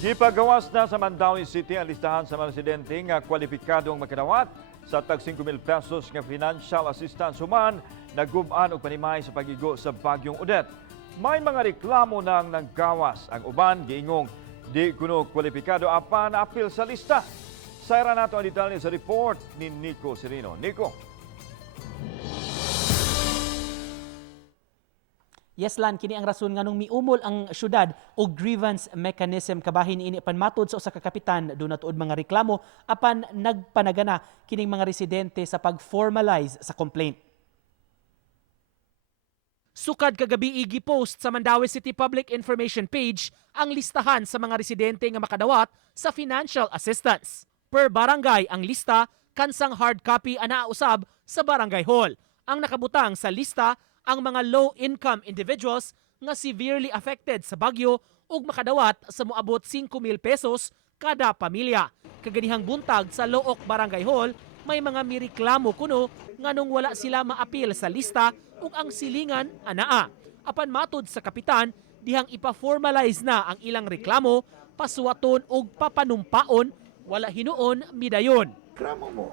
Gipagawas na sa Mandaue City ang listahan sa mga residente nga kwalipikadong makadawat sa tag 5,000 pesos nga financial assistance human nagub-an og panimay sa pagigo sa Bagyong Odette. May mga reklamo nang naggawas. Ang uban giingong di kuno kwalipikado apan apil sa lista. Sayra nato ang detalye sa report ni Nico Serino. Nico. Yes, Lan, kini ang rason nga nung miumol ang syudad o grievance mechanism kabahin ini pan matod sa usa ka kapitan do natuod mga reklamo apan nagpanagana kining mga residente sa pag-formalize sa complaint. Sukad kagabi gi-post sa Mandaue City Public Information Page ang listahan sa mga residente nga makadawat sa financial assistance. Per barangay ang lista kansang hard copy ana usab sa barangay hall. Ang nakabutang sa lista ang mga low-income individuals nga severely affected sa bagyo ug makadawat sa moabot 5,000 pesos kada pamilya. Kaganihang buntag sa Look Barangay Hall, may mga mireklamo kuno nganong wala sila maapil sa lista ug ang silingan anaa. Apan matod sa kapitan, dihang ipa-formalize na ang ilang reklamo, pasuwaton ug papanumpaon, wala hinuon midayon. Reklamo mo,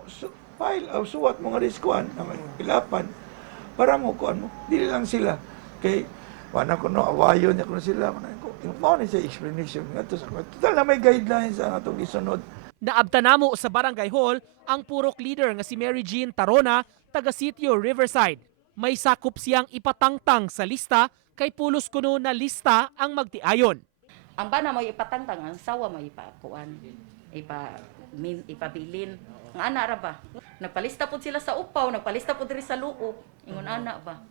file o suwat mo nga riskuan, pilapan, para mo kuan mo, dili lang sila. Kay wala ko no awayon niya ko sila. Mao ni sa explanation ngadto sa total na may guidelines ang atong gisunod. Naabta namo sa barangay hall ang purok leader nga si Mary Jean Tarona, taga Sitio Riverside. May sakop siyang ipatangtang sa lista kay pulos kuno na lista ang magtiayon. Ang bana mo ipatangtang, ang sawa mo ipakuan, ipabilin. Ang ana ra ba? Nagpalista po sila sa upaw, nagpalista po diri sa luok. Ingon ana ba?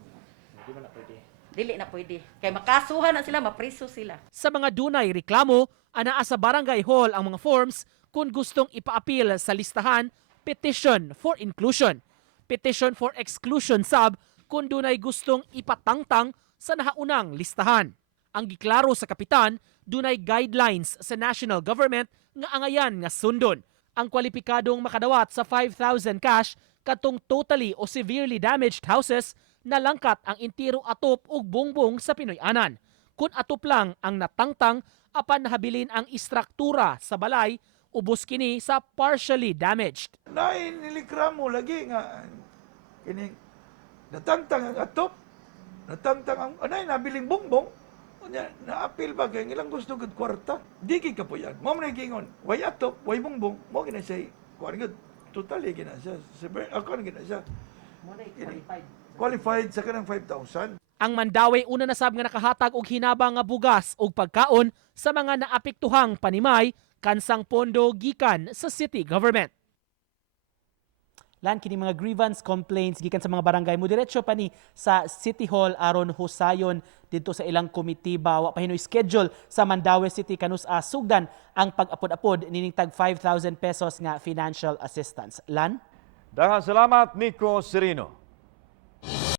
Dili na pwede. Kay makasuhan na sila, mapriso sila. Sa mga dunay reklamo, anaa sa barangay hall ang mga forms kung gustong ipaapil sa listahan, petition for inclusion, petition for exclusion sub kung dunay gustong ipatangtang sa nahaunang listahan. Ang giklaro sa kapitan, dunay guidelines sa national government nga angayan nga sundon. Ang kwalipikadong makadawat sa 5,000 cash katong totally o severely damaged houses na langkat ang intiro atop ug bongbong sa Pinoy-anan. Kung atop lang ang natangtang apan nahabilin ang istruktura sa balay, ubos kini sa partially damaged. Nain nilikramo lagi nga kini natangtang ang atop, natangtang ang anay nabiling bongbong. Na-appeal ba kay ilang gusto gud kwarta? Di kay kapuyan. Mo man gingon, way atop, way bongbong, mo gina siya kuan gud. Totally gina siya. Ako gina siya. Qualified sa kanang 5,000. Ang Mandaue una na sab nga nakahatag og hinabang nga bugas ug pagkaon sa mga naapektuhang panimay kansang pondo gikan sa city government. Lan kini mga grievance complaints gikan sa mga barangay mo diretso pa ni sa City Hall aron husayon didto sa ilang komitiba wa pa hinoy schedule sa Mandaue City kanus sugdan ang pag-apod-apod nining tag 5,000 pesos nga financial assistance. Lan? Daghang salamat Nico Serino.